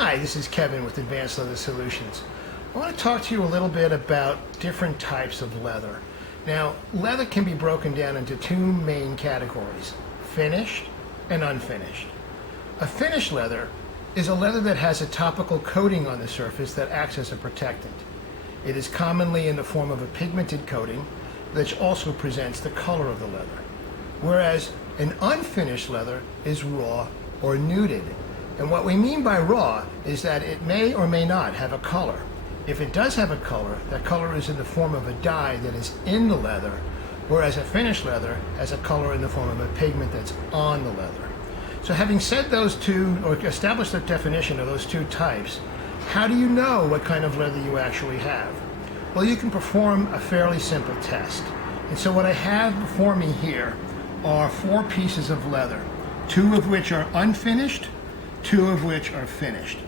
Hi, this is Kevin with Advanced Leather Solutions. I want to talk to you a little bit about different types of leather. Now, leather can be broken down into two main categories, finished and unfinished. A finished leather is a leather that has a topical coating on the surface that acts as a protectant. It is commonly in the form of a pigmented coating which also presents the color of the leather. Whereas an unfinished leather is raw or nuded. And what we mean by raw is that it may or may not have a color. If it does have a color, that color is in the form of a dye that is in the leather, whereas a finished leather has a color in the form of a pigment that's on the leather. So having said those two, or established the definition of those two types, how do you know what kind of leather you actually have? Well, you can perform a fairly simple test. And so what I have before me here are 4 pieces of leather, 2 of which are unfinished, 2 of which are finished.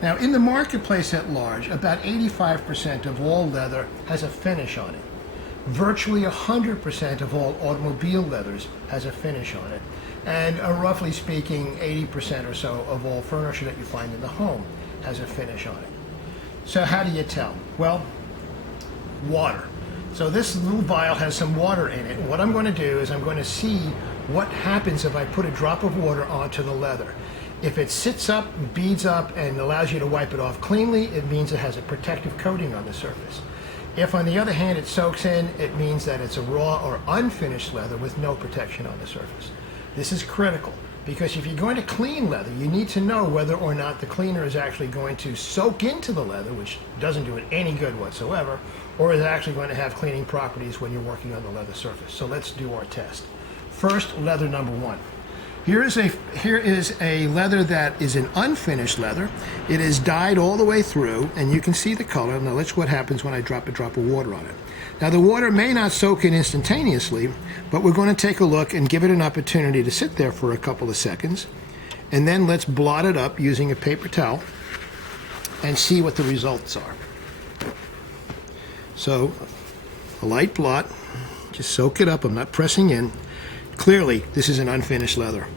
Now, in the marketplace at large, about 85% of all leather has a finish on it. Virtually 100% of all automobile leathers has a finish on it. And roughly speaking, 80% or so of all furniture that you find in the home has a finish on it. So how do you tell? Well, water. So this little vial has some water in it. And what I'm going to do is I'm going to see what happens if I put a drop of water onto the leather. If it sits up, beads up, and allows you to wipe it off cleanly, it means it has a protective coating on the surface. If, on the other hand, it soaks in, it means that it's a raw or unfinished leather with no protection on the surface. This is critical because if you're going to clean leather, you need to know whether or not the cleaner is actually going to soak into the leather, which doesn't do it any good whatsoever, or is actually going to have cleaning properties when you're working on the leather surface. So let's do our test. First, leather number 1. Here is a leather that is an unfinished leather. It is dyed all the way through, and you can see the color. Now let's see what happens when I drop a drop of water on it. Now the water may not soak in instantaneously, but we're going to take a look and give it an opportunity to sit there for a couple of seconds, and then let's blot it up using a paper towel and see what the results are. So, a light blot, just soak it up. I'm not pressing in. Clearly, this is an unfinished leather.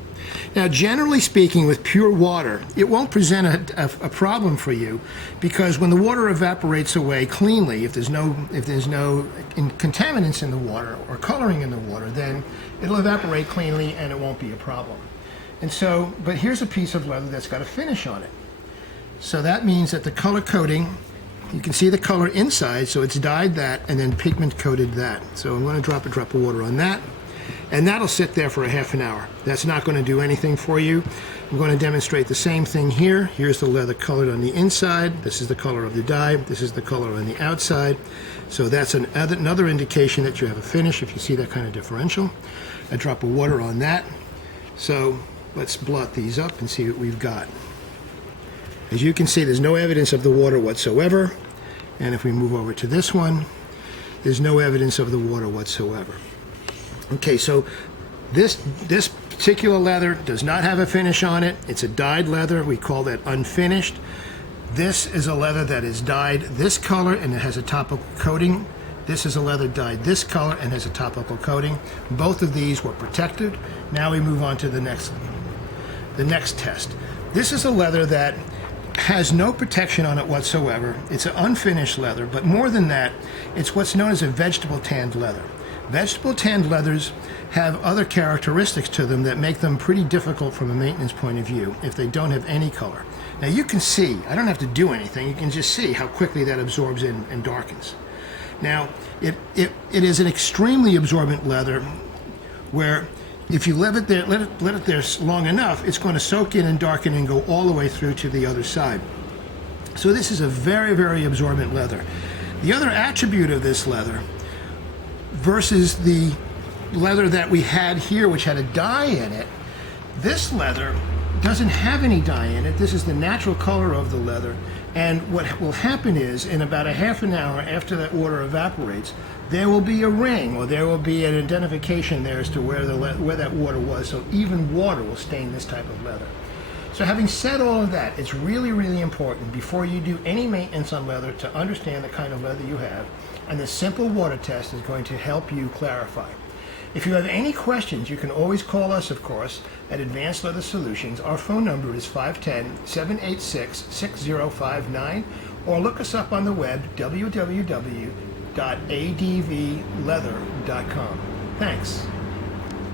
Now, generally speaking, with pure water, it won't present a problem for you because when the water evaporates away cleanly, if there's no contaminants in the water or coloring in the water, then it'll evaporate cleanly and it won't be a problem. And so, but here's a piece of leather that's got a finish on it. So that means that the color coating, you can see the color inside, so it's dyed that and then pigment coated that. So I'm going to drop a drop of water on that. And that'll sit there for a half an hour. That's not going to do anything for you. I'm going to demonstrate the same thing here. Here's the leather colored on the inside. This is the color of the dye. This is the color on the outside. So that's another indication that you have a finish if you see that kind of differential. A drop of water on that. So let's blot these up and see what we've got. As you can see, there's no evidence of the water whatsoever. And if we move over to this one, there's no evidence of the water whatsoever. Okay, so this particular leather does not have a finish on it. It's a dyed leather. We call that unfinished. This is a leather that is dyed this color and it has a topical coating. This is a leather dyed this color and has a topical coating. Both of these were protected. Now we move on to the next test. This is a leather that has no protection on it whatsoever. It's an unfinished leather, but more than that, it's what's known as a vegetable tanned leather. Vegetable tanned leathers have other characteristics to them that make them pretty difficult from a maintenance point of view if they don't have any color. Now you can see, I don't have to do anything, you can just see how quickly that absorbs in and darkens. Now, it is an extremely absorbent leather where if you let it there long enough, it's going to soak in and darken and go all the way through to the other side. So this is a very, very absorbent leather. The other attribute of this leather versus the leather that we had here, which had a dye in it, this leather doesn't have any dye in it. This is the natural color of the leather. And what will happen is, in about a half an hour after that water evaporates, there will be a ring, or there will be an identification there as to where that water was, so even water will stain this type of leather. So having said all of that, it's really, really important before you do any maintenance on leather to understand the kind of leather you have, and the simple water test is going to help you clarify. If you have any questions, you can always call us, of course, at Advanced Leather Solutions. Our phone number is 510-786-6059, or look us up on the web, www.advleather.com. Thanks.